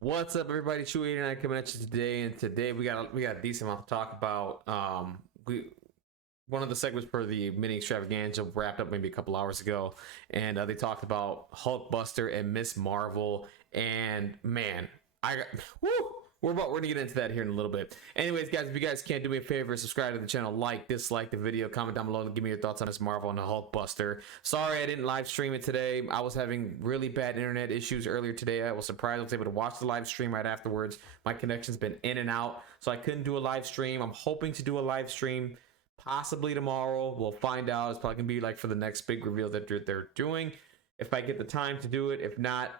What's up, everybody? Chewy89 coming at you today, and today we got a decent amount to talk about. We One of the segments for the mini extravaganza wrapped up maybe a couple hours ago, and they talked about Hulkbuster and Ms Marvel. And man, I got woo. We're gonna get into that here in a little bit. Anyways, guys, if you guys can't do me a favor, subscribe to the channel, dislike the video, comment down below, and give me your thoughts on Ms Marvel and the Hulkbuster. Sorry I didn't live stream it today. I was having really bad internet issues earlier today. I was surprised I was able to watch the live stream right afterwards. My connection's been in and out, so I couldn't do a live stream. I'm hoping to do a live stream possibly tomorrow. We'll find out. It's probably gonna be like for the next big reveal that they're doing. If I get the time to do it, if not,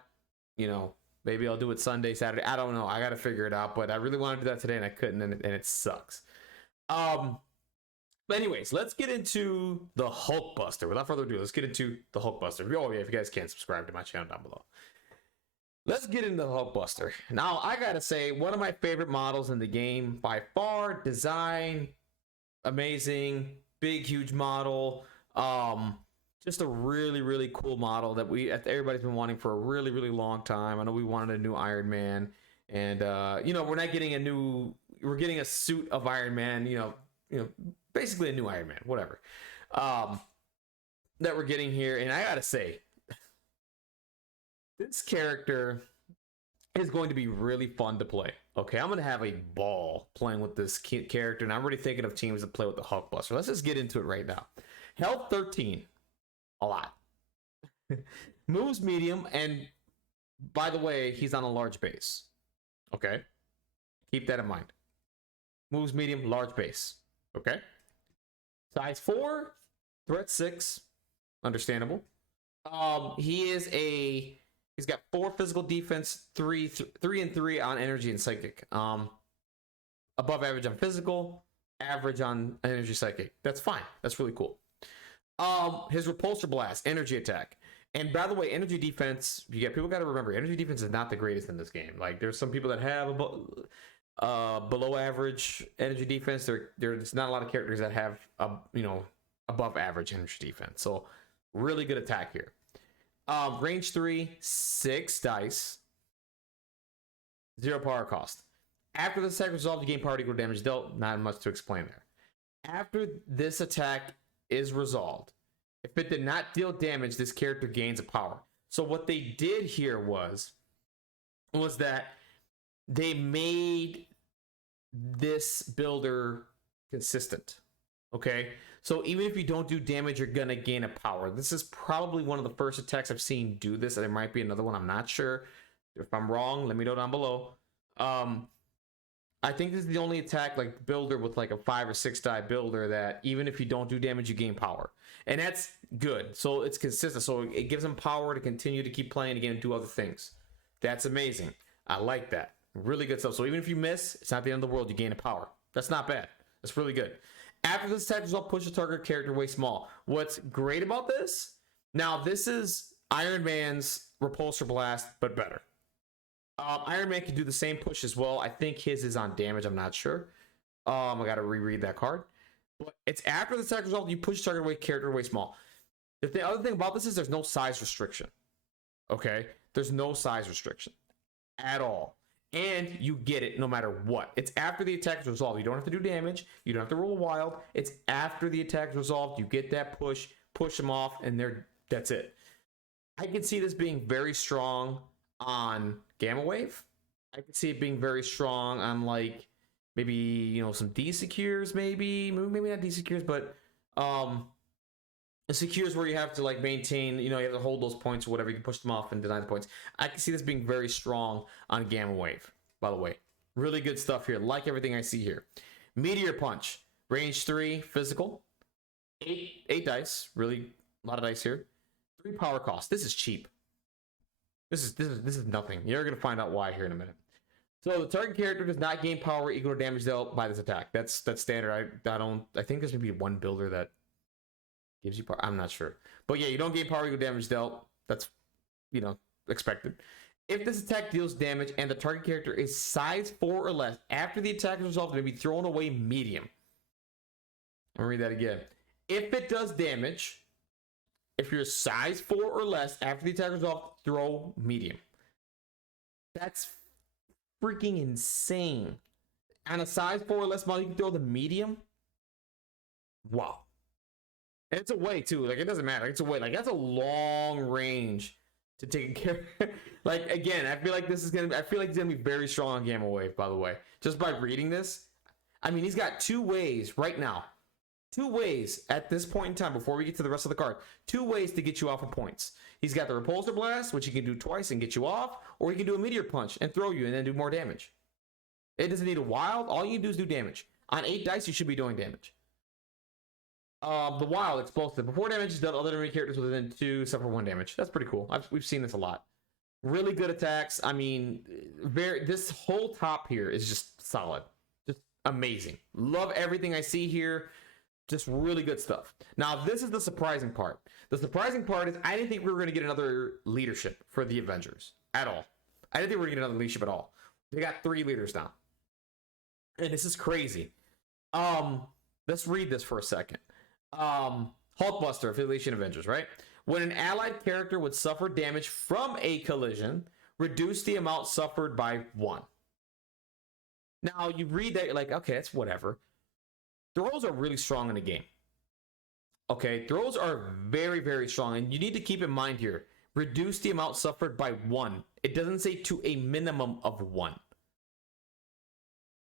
maybe I'll do it Sunday, Saturday. I don't know. I got to figure it out, but I really want to do that today and I couldn't, and it sucks. But anyways, let's get into the Hulkbuster. Without further ado, let's get into the Hulkbuster. Oh yeah, if you guys can't subscribe to my channel down below. Let's get into the Hulkbuster. Now, I got to say, one of my favorite models in the game by far. Design, amazing, big, huge model. Just a really cool model that everybody's been wanting for a really long time. I know we wanted a new Iron Man, and we're not getting we're getting a suit of Iron Man, basically a new Iron Man, whatever, that we're getting here. And I gotta say, this character is going to be really fun to play. Okay, I'm gonna have a ball playing with this character, and I'm already thinking of teams to play with the Hulkbuster. Let's just get into it right now. Health 13. A lot. Moves medium, and by the way, he's on a large base. Okay, keep that in mind. Moves medium, large base. Okay, size 4, threat 6, understandable. He's got 4 physical defense, 3 and 3 on energy and psychic. Above average on physical, average on energy, psychic. That's fine. That's really cool. His repulsor blast, energy attack. And by the way, energy defense, people got to remember, energy defense is not the greatest in this game. Like, there's some people that have below average energy defense. There's not a lot of characters that have above average energy defense. So really good attack here. Range 3, 6 dice, 0 power cost. After the attack resolved, you gain power equal damage dealt. Not much to explain there. After this attack is resolved, if it did not deal damage, this character gains a power. So what they did here was that they made this builder consistent. Okay, so even if you don't do damage, you're gonna gain a power. This is probably one of the first attacks I've seen do this. There might be another one, I'm not sure. If I'm wrong, let me know down below. I think this is the only attack like builder with like a 5 or 6 die builder that even if you don't do damage, you gain power, and that's good. So it's consistent. So it gives them power to continue to keep playing again and do other things. That's amazing. I like that. Really good stuff. So even if you miss, it's not the end of the world. You gain a power. That's not bad. That's really good. After this attack result, push the target character way small. What's great about this? Now this is Iron Man's repulsor blast, but better. Iron Man can do the same push as well. I think his is on damage. I'm not sure. I gotta reread that card. But it's after the attack result, you push target character way small. The other thing about this is there's no size restriction. Okay, there's no size restriction at all, and you get it no matter what. It's after the attack is resolved. You don't have to do damage. You don't have to roll wild. It's after the attack is resolved. You get that push them off, and that's it. I can see this being very strong on Gamma Wave. I can see it being very strong on like maybe some D secures, maybe not D secures, but secures where you have to like maintain, you have to hold those points or whatever. You can push them off and deny the points. I can see this being very strong on Gamma Wave. By the way, really good stuff here. Like everything I see here. Meteor Punch, range 3, physical, 8 dice. Really a lot of dice here. 3 power cost. This is cheap. This is nothing. You're gonna find out why here in a minute. So the target character does not gain power equal to damage dealt by this attack. That's standard. I think there's maybe one builder that gives you power. I'm not sure. But yeah, you don't gain power equal to damage dealt. That's expected. If this attack deals damage and the target character is size 4 or less, after the attack is resolved, it may be thrown away medium. I'm gonna read that again. If it does damage, if you're size 4 or less, after the attack is resolved, throw medium. That's freaking insane. On a size 4 or less model, you can throw the medium. Wow. And it's away too. Like, it doesn't matter. It's away. Like, that's a long range to take care. Like, again, I feel like he's gonna be very strong on Gamma Wave, by the way. Just by reading this. I mean, he's got 2 ways right now. 2 ways at this point in time, before we get to the rest of the card. 2 ways to get you off of points. He's got the Repulsor Blast, which he can do twice and get you off, or he can do a Meteor Punch and throw you and then do more damage. It doesn't need a Wild. All you do is do damage. On 8 dice, you should be doing damage. The Wild Explosive. Before damage is done, other enemy characters within 2 suffer 1 damage. That's pretty cool. We've seen this a lot. Really good attacks. I mean, this whole top here is just solid. Just amazing. Love everything I see here. Just really good stuff. Now, this is the surprising part. The surprising part is I didn't think we were going to get another leadership for the Avengers at all. I didn't think we were going to get another leadership at all. They got 3 leaders now. And this is crazy. Let's read this for a second. Hulkbuster, Affiliation Avengers, right? When an allied character would suffer damage from a collision, reduce the amount suffered by 1. Now, you read that, you're like, okay, that's whatever. Throws are really strong in the game. Okay, throws are very, very strong. And you need to keep in mind here, reduce the amount suffered by 1. It doesn't say to a minimum of 1.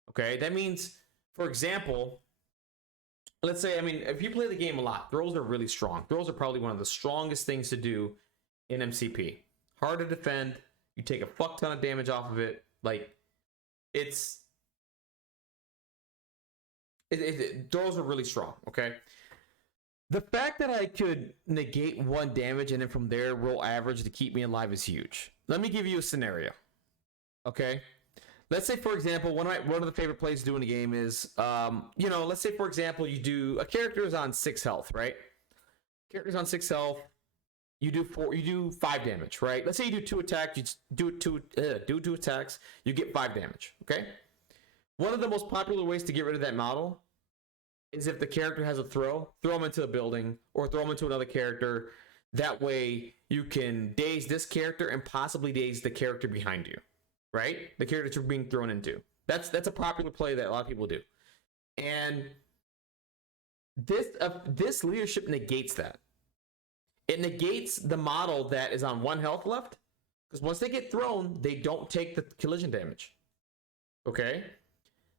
Okay, that means, for example, let's say, I mean, if you play the game a lot, throws are really strong. Throws are probably one of the strongest things to do in MCP. Hard to defend. You take a fuck ton of damage off of it. Like, throws are really strong, okay? The fact that I could negate 1 damage and then from there roll average to keep me alive is huge. Let me give you a scenario, okay? Let's say, for example, one of the favorite plays to do in the game is, let's say, for example, a character is on 6 health, right? Character's on 6 health. You do 5 damage, right? Let's say you do 2 attacks. You do 2 attacks. You get 5 damage, okay? One of the most popular ways to get rid of that model is if the character has a throw him into a building or throw him into another character. That way you can daze this character and possibly daze the character behind you, right? The character that you're being thrown into. That's a popular play that a lot of people do. And this leadership negates that. It negates the model that is on 1 health left, because once they get thrown, they don't take the collision damage. Okay?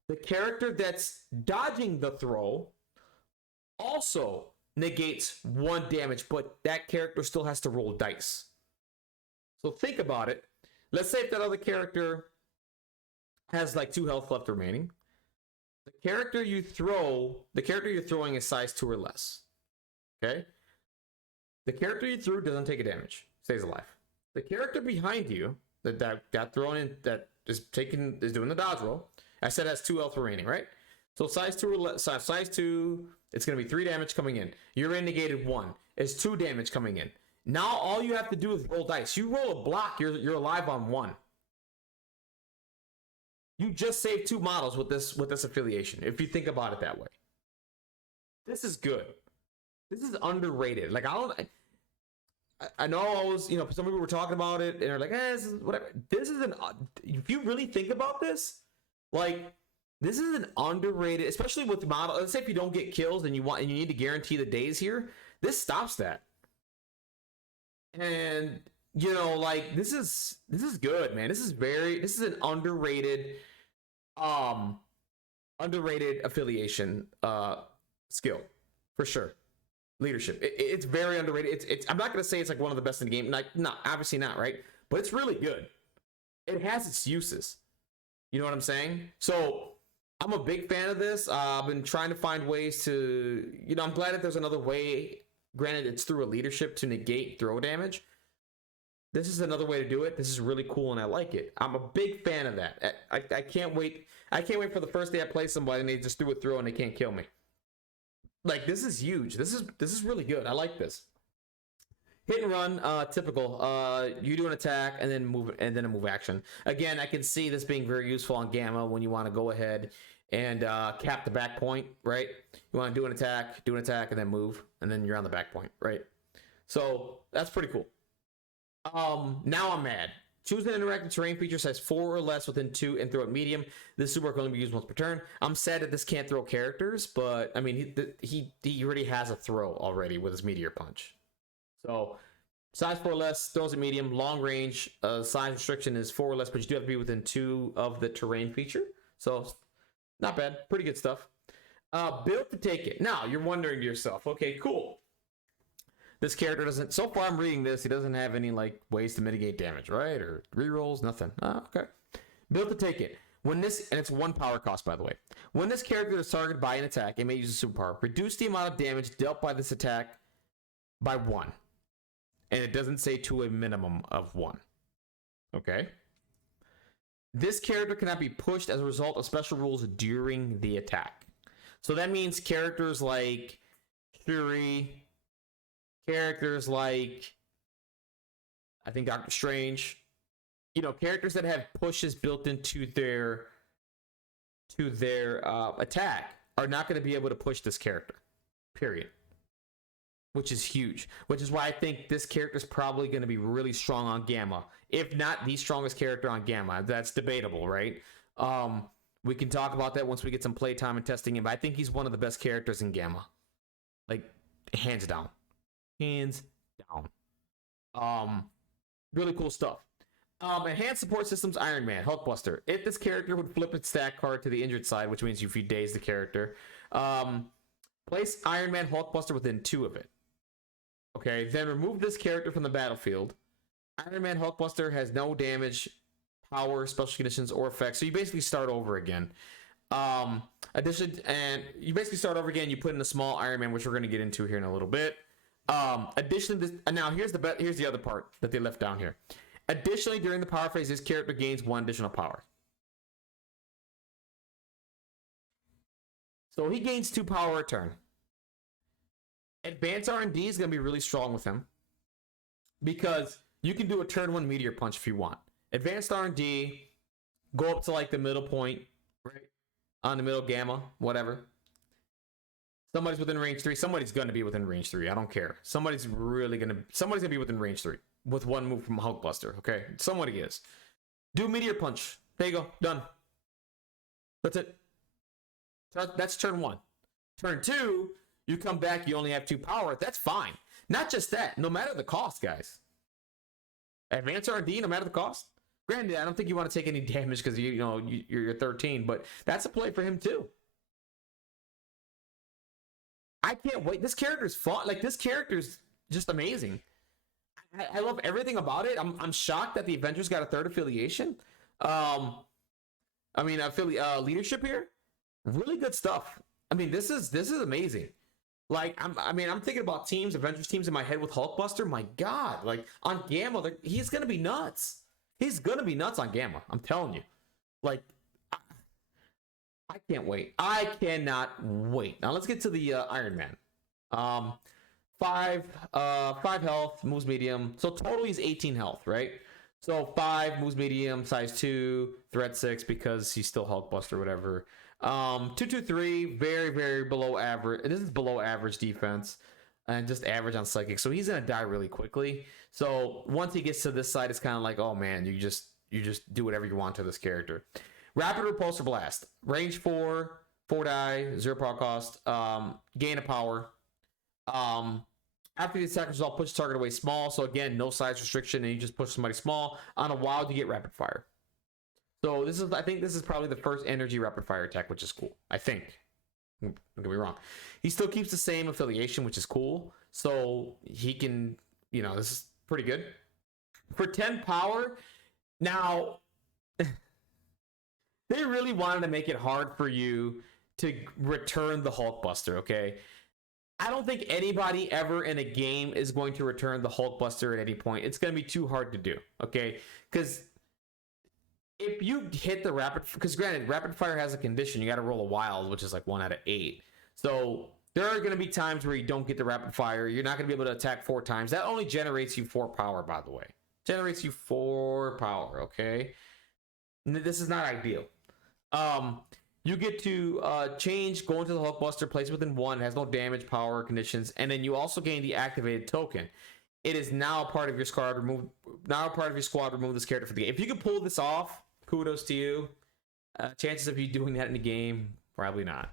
The character that's dodging the throw also negates 1 damage, but that character still has to roll dice. So think about it. Let's say if that other character has like 2 health left remaining. The character you're throwing is size 2 or less. Okay? The character you threw doesn't take a damage, stays alive. The character behind you that got thrown in, that is doing the dodge roll, I said has 2 health remaining, right? So size 2 or less, size 2, it's going to be 3 damage coming in. You're in negated 1. It's 2 damage coming in. Now all you have to do is roll dice. You roll a block, you're alive on 1. You just saved 2 models with this affiliation, if you think about it that way. This is good. This is underrated. Like, I know I was, some people were talking about it and they're like, this is whatever. If you really think about this, like, this is an underrated, especially with model. Let's say if you don't get kills and you need to guarantee the days here, this stops that. And like, this is good, man. This is an underrated affiliation skill for sure. Leadership. It's very underrated. It's I'm not gonna say it's like one of the best in the game. Like, no, obviously not, right? But it's really good. It has its uses. You know what I'm saying? So I'm a big fan of this. I've been trying to find ways to, I'm glad that there's another way. Granted, it's through a leadership to negate throw damage. This is another way to do it. This is really cool, and I like it. I'm a big fan of that. I can't wait. I can't wait for the first day I play somebody and they just do a throw and they can't kill me. Like, this is huge. This is really good. I like this. Hit and run, typical. You do an attack and then a move action. Again, I can see this being very useful on Gamma when you want to go ahead and cap the back point, right? You want to do an attack, and then move, and then you're on the back point, right? So that's pretty cool. Now I'm mad. Choose an interactive terrain feature size 4 or less within 2 and throw it medium. This super can only be used once per turn. I'm sad that this can't throw characters, but I mean, he already has a throw already with his meteor punch. So size 4 or less, throws it medium, long range. Size restriction is 4 or less, but you do have to be within 2 of the terrain feature. So not bad, pretty good stuff. Built to take it. Now you're wondering to yourself, okay, cool. This character doesn't, so far I'm reading this, he doesn't have any like ways to mitigate damage, right? Or rerolls, nothing. Okay. Built to take it. When this, and it's 1 power cost, by the way. When this character is targeted by an attack, it may use a superpower. Reduce the amount of damage dealt by this attack by 1. And it doesn't say to a minimum of 1. Okay. This character cannot be pushed as a result of special rules during the attack. So that means characters like Fury, characters like, I think, Doctor Strange, you know, characters that have pushes built into their attack are not going to be able to push this character, period. Which is huge, which is why I think this character is probably going to be really strong on Gamma, if not the strongest character on Gamma. That's debatable, right? We can talk about that once we get some playtime and testing him, but I think he's one of the best characters in Gamma, like hands down. Hands down. Really cool stuff. Enhanced support systems, Iron Man, Hulkbuster. If this character would flip its stack card to the injured side, which means if you daze the character, place Iron Man Hulkbuster within 2 of it. Okay, then remove this character from the battlefield. Iron Man Hulkbuster has no damage, power, special conditions, or effects. So you basically start over again. Additionally, you put in a small Iron Man, which we're going to get into here in a little bit. Additionally, now here's the other part that they left down here. Additionally, during the power phase, this character gains 1 additional power. So he gains 2 power a turn. Advanced R&D is going to be really strong with him because you can do a turn 1 meteor punch if you want. Advanced R&D, go up to like the middle point, right? On the middle gamma, whatever. Somebody's within range 3. Somebody's going to be within range 3. I don't care. Somebody's going to be within range 3 with 1 move from Hulkbuster. Okay, somebody is. Do meteor punch. There you go. Done. That's it. That's turn 1. Turn 2, you come back, you only have 2 power. That's fine. Not just that, no matter the cost, guys. Advanced R&D, no matter the cost. Granted, I don't think you want to take any damage because you're 13, but that's a play for him too. I can't wait. This character's fun. Like, this character's just amazing. I love everything about it. I'm shocked that the Avengers got a 3rd affiliation. Leadership here. Really good stuff. I mean, this is amazing. Like, I'm thinking about teams, Avengers teams in my head with Hulkbuster. My God, like on Gamma, he's gonna be nuts. He's gonna be nuts on Gamma. I'm telling you. Like, I can't wait. I cannot wait. Now let's get to the Iron Man. 5 health, moves medium. So total he's 18 health, right? So 5 moves medium, size 2, threat 6 because he's still Hulkbuster, whatever. 223, very, very below average. This is below average defense and just average on psychic. So he's gonna die really quickly. So once he gets to this side, it's kind of like, oh man, you just do whatever you want to this character. Rapid repulsor blast, range 4, 4 die, 0 power cost, gain of power. After the attack result, push target away small. So again, no size restriction, and you just push somebody small. On a wild, you get rapid fire. So I think this is probably the first energy rapid fire attack, which is cool. I think. Don't get me wrong. He still keeps the same affiliation, which is cool. So he can, this is pretty good. For 10 power, now they really wanted to make it hard for you to return the Hulkbuster, okay? I don't think anybody ever in a game is going to return the Hulkbuster at any point. It's going to be too hard to do, okay? Because if you hit the because granted, rapid fire has a condition. You got to roll a wild, which is like 1 out of 8. So there are going to be times where you don't get the rapid fire. You're not going to be able to attack 4 times. That only generates you 4 power, by the way. Generates you 4 power, okay? This is not ideal. You get to go into the Hulkbuster, place within 1, has no damage, power, conditions, and then you also gain the activated token. it is now a part of your squad. Remove this character for the game. If you can pull this off, kudos to you. Chances of you doing that in the game, probably not.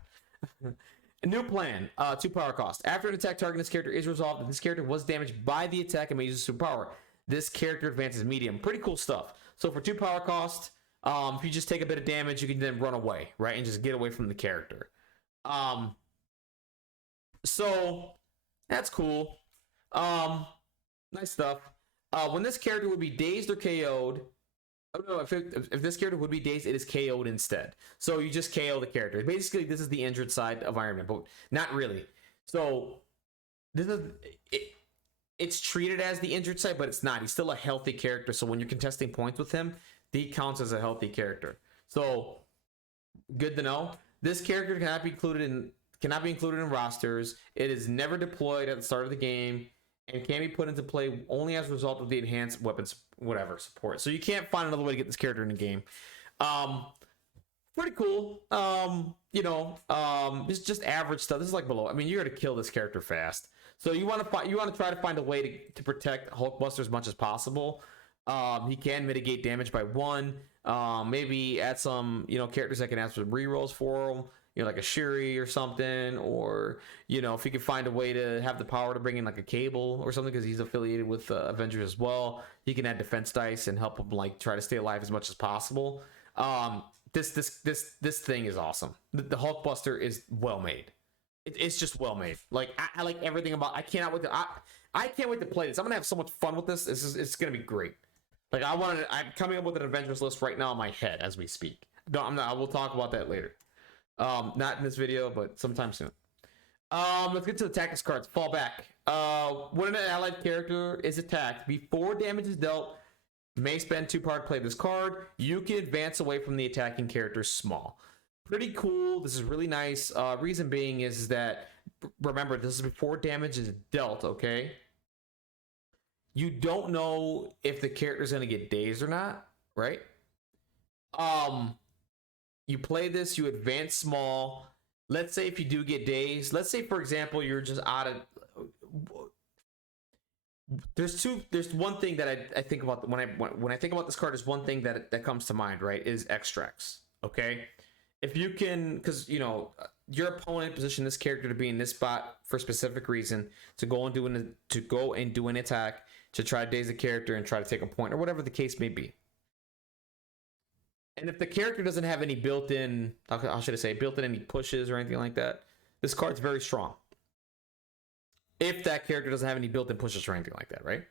A new plan, 2 power cost. After an attack targeting this character is resolved, if this character was damaged by the attack and may use a superpower, this character advances medium. Pretty cool stuff. So for 2 power cost, if you just take a bit of damage, you can then run away, right? And just get away from the character. So that's cool. Nice stuff. When this character would be dazed or KO'd, oh no, if this character would be dazed, it is KO'd instead. So you just KO the character. Basically, this is the injured side of Iron Man, but not really. So this is it's treated as the injured side, but it's not. He's still a healthy character. So when you're contesting points with him, he counts as a healthy character. So good to know. This character cannot be included in rosters. It is never deployed at the start of the game and can be put into play only as a result of the enhanced weapons support. So you can't find another way to get this character in the game. Pretty cool. It's just average stuff. This is like below. I mean, you're gonna kill this character fast. So you want to try to find a way to protect Hulkbuster as much as possible. He can mitigate damage by 1. Maybe add some characters that can add some rerolls for him. Like a Shuri or something, or if you can find a way to have the power to bring in like a Cable or something, because he's affiliated with Avengers as well. He can add defense dice and help him like try to stay alive as much as possible. This thing is awesome. The Hulkbuster is well made. It's just well made. Like I like everything about. I can't wait to play this. I'm gonna have so much fun with this. It's gonna be great. Like I'm coming up with an Avengers list right now in my head as we speak. No, I'm not. I will talk about that later. Not in this video, but sometime soon. Let's get to the tactics cards. Fall back. When an allied character is attacked, before damage is dealt, may spend 2 power to play this card. You can advance away from the attacking character small. Pretty cool. This is really nice. Reason being is that, remember, this is before damage is dealt, okay? You don't know if the character's going to get dazed or not, right? You play this, you advance small. Let's say if you do get dazed, let's say for example you're just out of. There's one thing that I think about when I think about this card. Is one thing that comes to mind, right? Is extracts. Okay, if you can, because your opponent positioned this character to be in this spot for a specific reason, to go and do an attack to try to daze the character and try to take a point or whatever the case may be. And if the character doesn't have any built-in, how should I say, built-in any pushes or anything like that, this card's very strong. If that character doesn't have any built-in pushes or anything like that, right?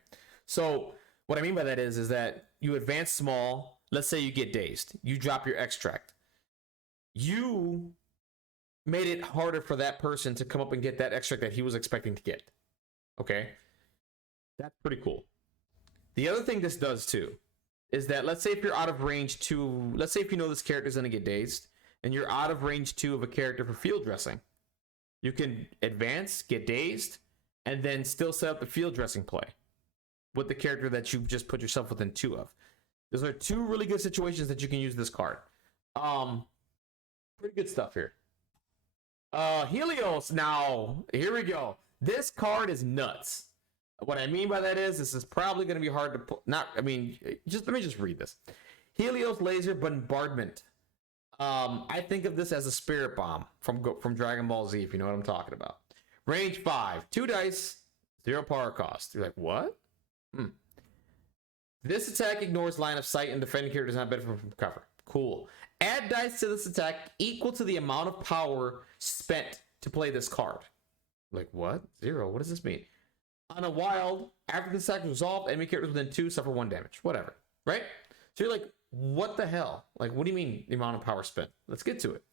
So what I mean by that is that you advance small. Let's say you get dazed. You drop your extract. You made it harder for that person to come up and get that extract that he was expecting to get. Okay? That's pretty cool. The other thing this does too is that let's say if you're out of range 2, let's say if you know this character is going to get dazed and you're out of range 2 of a character for field dressing, you can advance, get dazed, and then still set up the field dressing play with the character that you've just put yourself within 2 of. Those are 2 really good situations that you can use this card. Pretty good stuff here. Helios, now here we go. This card is nuts. What I mean by that is this is probably going to be hard to put. Let me just read this. Helios laser bombardment. I think of this as a spirit bomb from Dragon Ball Z, if you know what I'm talking about. Range 5, 2 dice, 0 power cost. You're like, what? This attack ignores line of sight and defending character does not benefit from cover. Cool. Add dice to this attack equal to the amount of power spent to play this card. Like, what? 0? What does this mean? On a wild, after this attack is resolved, enemy characters within 2 suffer 1 damage. Whatever. Right? So you're like, what the hell? Like, what do you mean the amount of power spent? Let's get to it.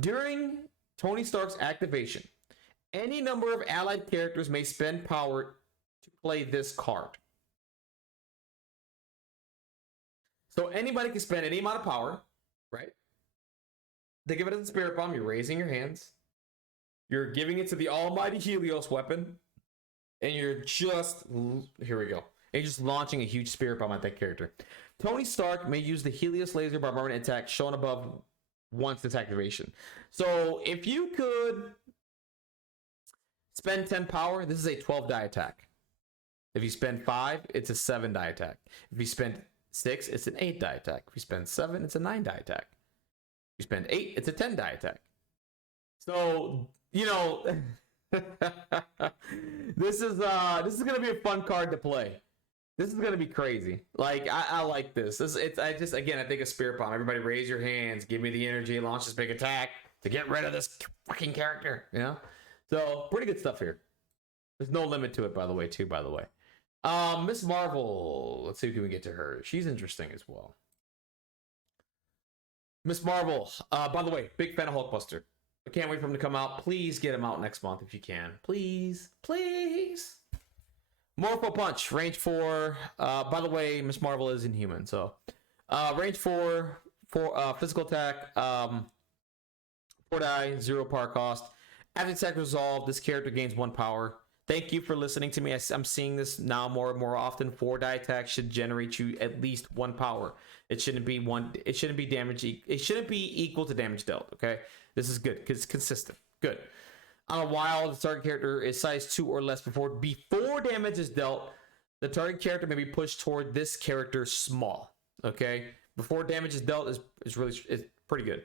During Tony Stark's activation, any number of allied characters may spend power to play this card. So anybody can spend any amount of power, right? Think of it as a spirit bomb. You're raising your hands. You're giving it to the almighty Helios weapon. And you're just, here we go. And you're just launching a huge spirit bomb at that character. Tony Stark may use the Helios laser bombardment attack shown above once its activation. So if you could spend 10 power, this is a 12 die attack. If you spend 5, it's a 7 die attack. If you spend 6, it's an 8 die attack. If you spend 7, it's a 9 die attack. If you spend 8, it's a 10 die attack. So, you know, this is gonna be a fun card to play. This is gonna be crazy. Like I like this. I think a Spirit Bomb. Everybody raise your hands. Give me the energy. Launch this big attack to get rid of this fucking character. You know. So pretty good stuff here. There's no limit to it, by the way. Ms Marvel. Let's see if we can get to her. She's interesting as well. Ms Marvel. By the way, big fan of Hulkbuster. I can't wait for him to come out. Please get him out next month if you can. Please. Morpho Punch, range 4. By the way, Ms Marvel is inhuman, so range 4 for physical attack, 4 die, 0 power cost. After attack resolved, this character gains 1 power. Thank you for listening to me. I'm seeing this now more and more often. 4 die attack should generate you at least 1 power. It shouldn't be damage. It shouldn't be equal to damage dealt. Okay, this is good because it's consistent. Good. On a wild, the target character is size 2 or less before damage is dealt. The target character may be pushed toward this character small. Okay, before damage is dealt is pretty good.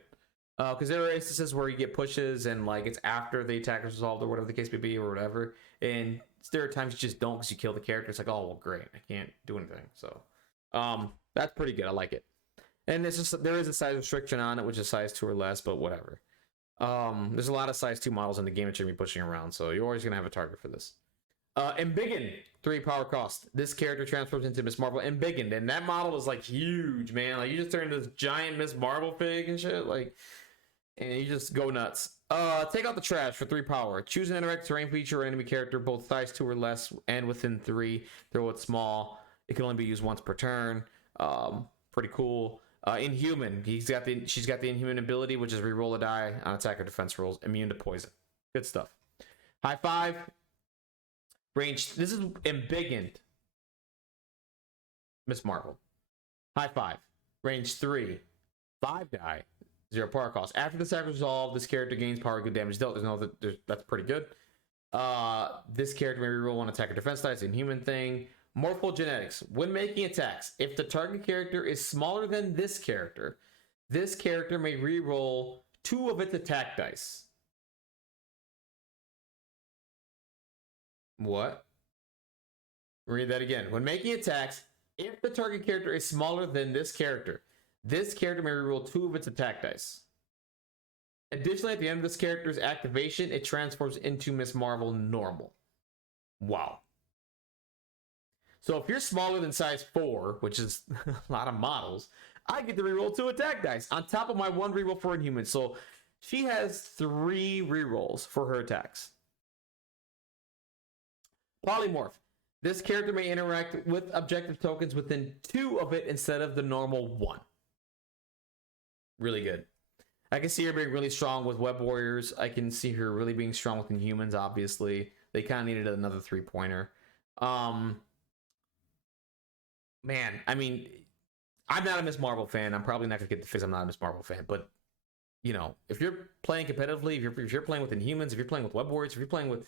Because there are instances where you get pushes and like it's after the attack is resolved or whatever the case may be or whatever, and there are times you just don't because you kill the character. It's like, oh well, great, I can't do anything. So that's pretty good. I like it. And it's just there is a size restriction on it, which is size 2 or less, but whatever. There's a lot of size 2 models in the game that you're gonna be pushing around, so you're always gonna have a target for this. Embiggened, 3 power cost. This character transforms into Ms Marvel Embiggened, and that model is like huge, man. Like you just turn this giant Ms Marvel fig and shit, like, and you just go nuts. Take out the trash for 3 power. Choose an interactive terrain feature or enemy character, both size 2 or less, and within 3. Throw it small. It can only be used once per turn. Pretty cool. Inhuman. She's got the Inhuman ability, which is reroll a die on attack or defense rolls. Immune to poison. Good stuff. High 5. Range. This is Embiggened. Ms Marvel. High 5. Range 3. 5 die. 0 power cost. After the attack resolved, this character gains power good damage dealt. That's pretty good. This character may reroll one attack or defense die. It's an Inhuman thing. Morphogenetics. When making attacks, if the target character is smaller than this character may reroll 2 of its attack dice. What? Read that again. When making attacks, if the target character is smaller than this character may reroll 2 of its attack dice. Additionally, at the end of this character's activation, it transforms into Ms Marvel normal. Wow. So if you're smaller than size 4, which is a lot of models, I get to reroll 2 attack dice on top of my 1 reroll for Inhuman. So she has 3 rerolls for her attacks. Polymorph. This character may interact with objective tokens within 2 of it instead of the normal 1. Really good. I can see her being really strong with Web Warriors. I can see her really being strong with Inhumans, obviously. They kind of needed another 3-pointer. Man, I mean, I'm not a Ms Marvel fan. I'm probably not going to get the fix. I'm not a Ms Marvel fan. But, you know, if you're playing competitively, if you're playing with Inhumans, if you're playing with Web Warriors, if you're playing with,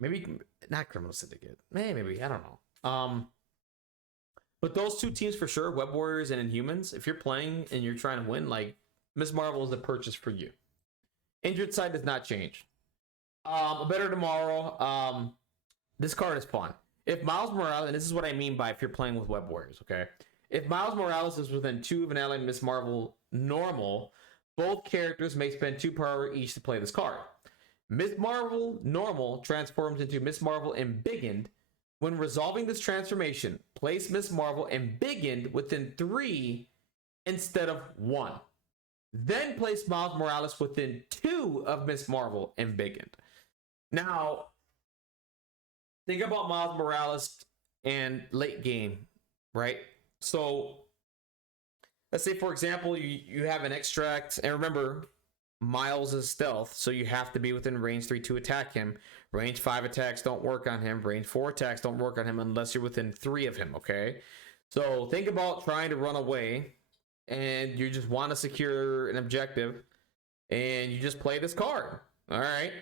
maybe, not Criminal Syndicate. Maybe, I don't know. But those 2 teams for sure, Web Warriors and Inhumans, if you're playing and you're trying to win, like, Ms Marvel is the purchase for you. Injured Side does not change. Better Tomorrow. This card is fun. If Miles Morales, and this is what I mean by if you're playing with Web Warriors, okay? If Miles Morales is within 2 of an allied Ms Marvel normal, both characters may spend 2 power each to play this card. Ms Marvel normal transforms into Ms Marvel Embiggened. When resolving this transformation, place Ms Marvel Embiggened within 3 instead of 1. Then place Miles Morales within 2 of Ms Marvel Embiggened. Now, think about Miles Morales and late game, right? So, let's say, for example, you have an extract, and remember, Miles is stealth, so you have to be within range 3 to attack him. Range 5 attacks don't work on him. Range 4 attacks don't work on him unless you're within 3 of him, okay? So, think about trying to run away, and you just want to secure an objective, and you just play this card, all right?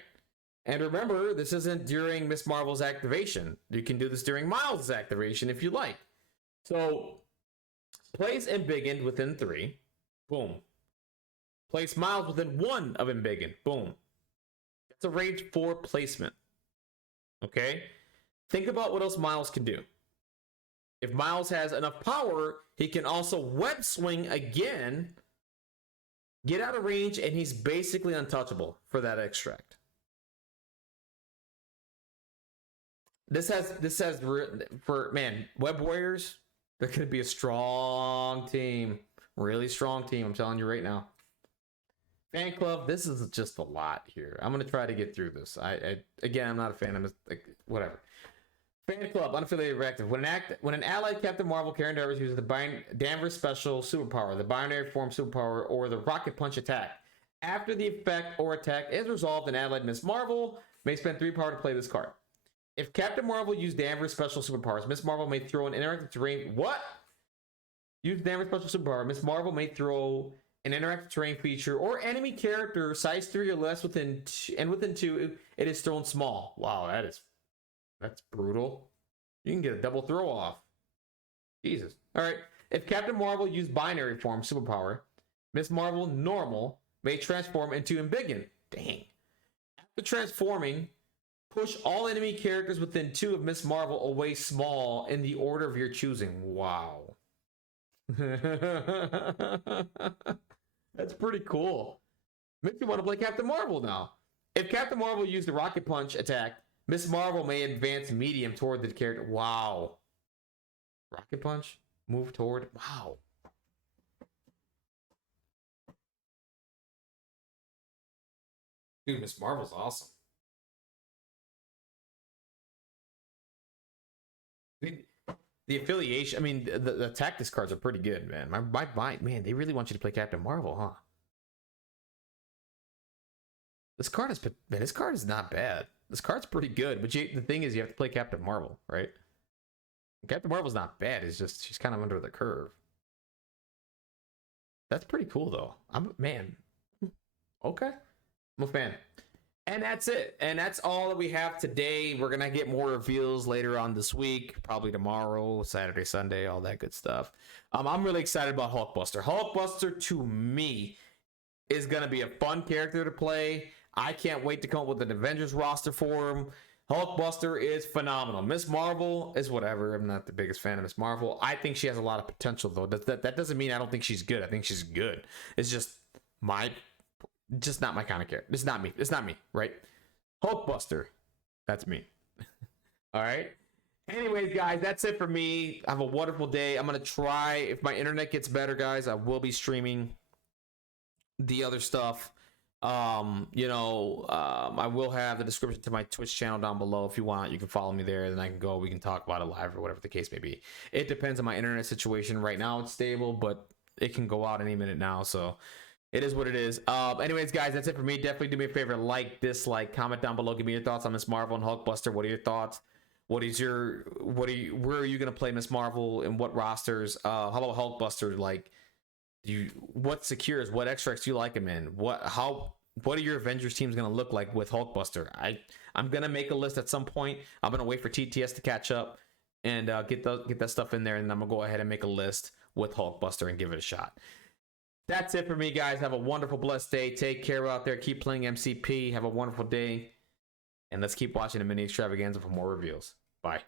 And remember, this isn't during Ms. Marvel's activation. You can do this during Miles' activation if you like. So, place Embiggen within 3. Boom. Place Miles within 1 of Embiggen. Boom. That's a range 4 placement. Okay? Think about what else Miles can do. If Miles has enough power, he can also web swing again, get out of range, and he's basically untouchable for that extract. This has for man, Web Warriors, they're gonna be a strong team, really strong team. I'm telling you right now. Fan club, this is just a lot here. I'm gonna try to get through this. Again, I'm not a fan. I'm just like whatever. Fan club, unaffiliated reactive. When an allied Captain Marvel Karen Danvers uses the Danvers special superpower, the binary form superpower, or the rocket punch attack, after the effect or attack is resolved, an allied Ms. Marvel may spend 3 power to play this card. If Captain Marvel used Danvers special superpowers, Ms. Marvel may throw an interactive terrain. What? Use Danvers special superpower. Ms. Marvel may throw an interactive terrain feature or enemy character size 3 or less within 2. It is thrown small. Wow, that's brutal. You can get a double throw off. Jesus. All right. If Captain Marvel used binary form superpower, Ms. Marvel normal may transform into Embiggen. Dang. After transforming, push all enemy characters within 2 of Ms. Marvel away small in the order of your choosing. Wow. That's pretty cool. Makes me want to play Captain Marvel now. If Captain Marvel used the rocket punch attack, Ms. Marvel may advance medium toward the character. Wow. Rocket punch? Move toward. Wow. Dude, Ms. Marvel's awesome. The affiliation, I mean, the tactics cards are pretty good, man. Man, they really want you to play Captain Marvel, huh? This card is not bad. This card's pretty good, but the thing is, you have to play Captain Marvel, right? Captain Marvel's not bad. It's just she's kind of under the curve. That's pretty cool, though. Man. Okay, I'm a fan. And that's it. And that's all that we have today. We're going to get more reveals later on this week, probably tomorrow, Saturday, Sunday, all that good stuff. I'm really excited about Hulkbuster. Hulkbuster, to me, is going to be a fun character to play. I can't wait to come up with an Avengers roster for him. Hulkbuster is phenomenal. Ms. Marvel is whatever. I'm not the biggest fan of Ms. Marvel. I think she has a lot of potential, though. That doesn't mean I don't think she's good. I think she's good. It's just not my kind of character. It's not me, right? Hulkbuster. That's me. All right. Anyways, guys, that's it for me. Have a wonderful day. I'm going to try, if my internet gets better, guys, I will be streaming the other stuff. I will have the description to my Twitch channel down below. If you want, you can follow me there. Then I can go. We can talk about it live or whatever the case may be. It depends on my internet situation. Right now, it's stable, but it can go out any minute now. So it is what it is. Anyways, guys, that's it for me. Definitely do me a favor, like, dislike, comment down below. Give me your thoughts on Ms. Marvel and Hulkbuster. What are your thoughts? Where are you gonna play Ms. Marvel and what rosters? How about Hulkbuster? Like, what secures? What extracts do you like him in? What are your Avengers teams gonna look like with Hulkbuster? I'm gonna make a list at some point. I'm gonna wait for TTS to catch up and get that stuff in there, and I'm gonna go ahead and make a list with Hulkbuster and give it a shot. That's it for me, guys. Have a wonderful, blessed day. Take care out there. Keep playing MCP. Have a wonderful day. And let's keep watching the mini extravaganza for more reveals. Bye.